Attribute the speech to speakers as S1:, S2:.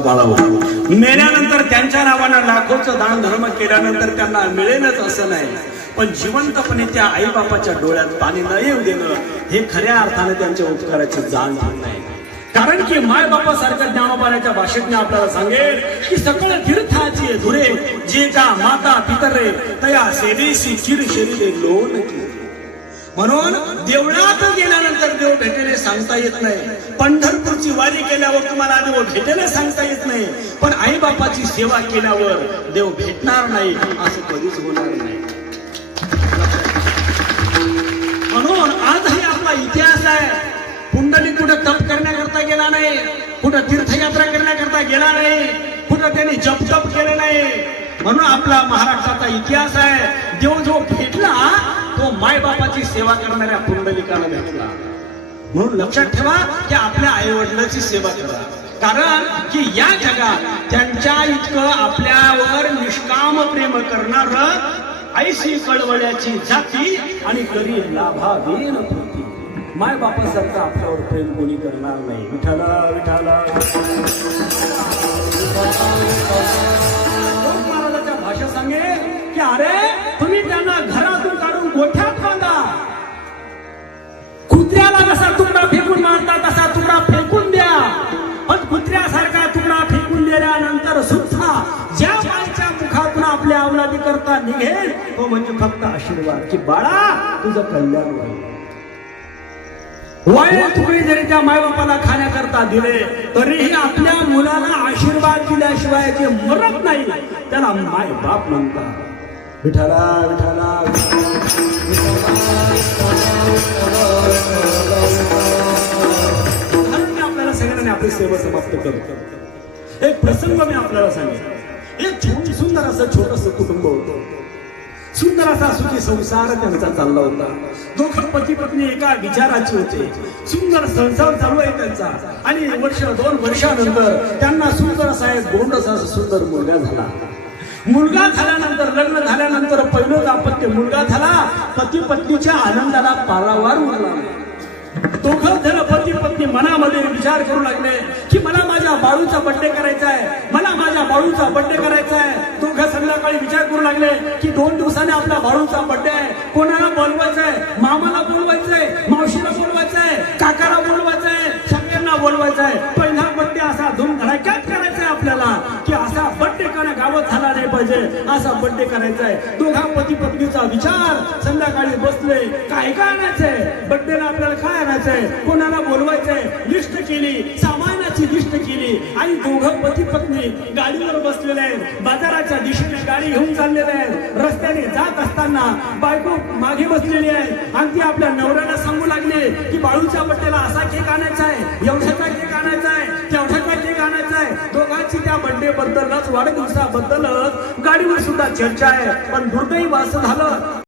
S1: बाळावं मेल्यानंतर त्यांच्या नावानं लाखोचं दान धर्म केल्यानंतर त्यांना मिळेलच असं नाही. पण जिवंतपणे त्या आईबापाच्या डोळ्यात पाणी न येऊ देणं हे खऱ्या अर्थाने त्यांच्या उपकाराची जाण घेत नाही. कारण की माय बापासारख्या ज्ञानोबाऱ्याच्या भाषेतने आपल्याला सांगेल की सकळ तीर्थाची धुरे जे का माता पितरे तया सेवेशी चिर शरीरे लोन म्हणून देवळात गेल्यानंतर सांगता येत नाही. पंढरपूरची वारी केल्यावर तुम्हाला देव भेटायला सांगता येत नाही. पण आई बापाची सेवा केल्यावर देव भेटणार नाही असं कधीच होणार नाही. म्हणून आजही आपला इतिहास आहे. कुंडली कुठं तप करण्याकरता गेला नाही कुठं तीर्थयात्रा करण्याकरता गेला नाही कुठं त्यांनी जप तप केले नाही. म्हणून आपला महाराष्ट्राचा इतिहास आहे. देव जो भेटला तो मायबापाची सेवा करणाऱ्या पुंडलिकाला भेटला. म्हणून लक्षात ठेवा की आपल्या आई वडिलांची सेवा करा. कारण की या जगात त्यांच्या इतकं आपल्यावर निष्काम प्रेम करणार ऐशी कळवळ्याची जाती आणि करी लाभावीन होती माय बापासारखं आपल्यावर प्रेम कोणी करणार नाही. विठाला विठाला करता निघेल तो म्हणजे फक्त आशीर्वाद की बाळा तुझं कल्याण होईल. वाया तुकडे जरी त्या मायबापाला खाण्याकरता दिले तरीही आपल्या मुलाला आशीर्वाद दिल्याशिवाय जे मरत नाही त्याला माय बाप म्हणतात विठाला विठाला मी आपल्याला सगळ्यांनी आपली सेवा समाप्त करतो. एक प्रसंग मी आपल्याला सांगेन. एक सुंदर असं छोटस कुटुंब होतं. सुंदर असा सुखी संसार त्यांचा चालला होता. दोघं पती पत्नी एका विचाराची होते. सुंदर संसार चालू आहे त्यांचा. आणि वर्ष दोन वर्षानंतर त्यांना सुंदर असा एक गोंडस असा सुंदर मुलगा झाला. मुलगा झाल्यानंतर लग्न झाल्यानंतर पहिलं दाम्पत्य मुलगा झाला. पती पत्नीच्या आनंदाला पारावार उरला. दोघं जण पती पत्नी मनामध्ये विचार करू लागले की मला माझ्या बाळूचा बड्डे करायचा आहे. मला माझ्या बाळूचा बड्डे करायचा आहे. दोघं संध्याकाळी विचार करू लागले की दोन दिवसाने आपला बाळूचा बड्डे आहे. कोणाला बोलवायचं आहे? मामाला बोलवायचं आहे? मावशीला बोलवायचं आहे? काकाला बोलवायचं आहे? सगळ्यांना बोलवायचं आहे? पहिला बड्डे असा धूम धडाक्यात करायचा आहे आपल्याला की असा बड्डे करणं गावात झाला नाही पाहिजे. असा बड्डे करायचा आहे. दोघा पती पत्नीचा विचार संध्याकाळी बसले. काय काय आणायचंय बड्डेला आपल्याला काय आणायचंय कोणाला बोलवायचंय लिस्ट केली. सामान आणि दोघं पती पत्नी गाडीवर बसलेले आहेत. बाजाराच्या दिशेने गाडी घेऊन चाललेले आहेत. रस्त्याने जात असताना बायको मागे बसलेली आहे. आणि ती आपल्या नवऱ्याला सांगू लागली की बाळूच्या बड्डेला असा केक आणायचा आहे. एवढ्याचा केक आणायचा आहे. तेवढ्याचा केक आणायचा आहे. दोघांची त्या बड्डे बद्दलच वाढदिवसाबद्दलच गाडीवर सुद्धा चर्चा आहे. पण दुर्दैव असं झालं